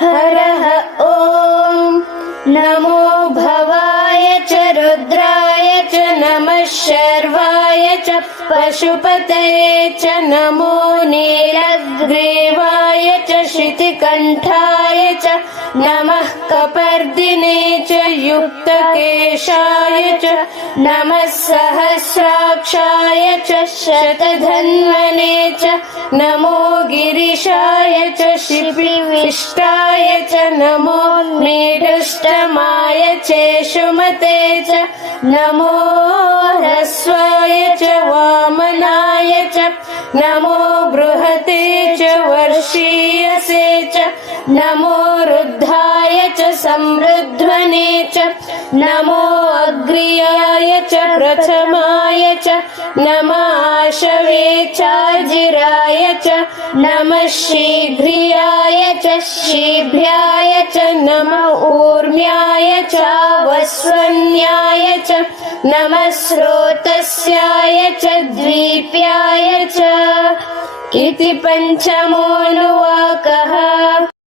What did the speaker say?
हरः ॐ नमो भवाय च रुद्राय च नमः शर्वाय च पशुपतये च नमो नीलग्रीवाय च शितिकण्ठाय च नमः कपर्दिने च युक्तकेशाय च नमः सहस्राक्षाय च शतधन्वने च नमो गिरिशाय च शिपिविष्टाय च नमो मेढुष्टमाय चेषुमते च नमो ह्रस्वाय च वामनाय च नमो बृहते च वर्षीयसे च नमो रुद्धाय च समृध्वने च नमो अग्र्याय च प्रथमाय च नमः आशवे चाजिराय च नमः शीघ्रियाय च शीभ्याय च नमः ऊर्म्याय च वस्वन्याय च नमः स्रोतस्याय च द्वीप्याय च इति पञ्चमोऽनुवाकः।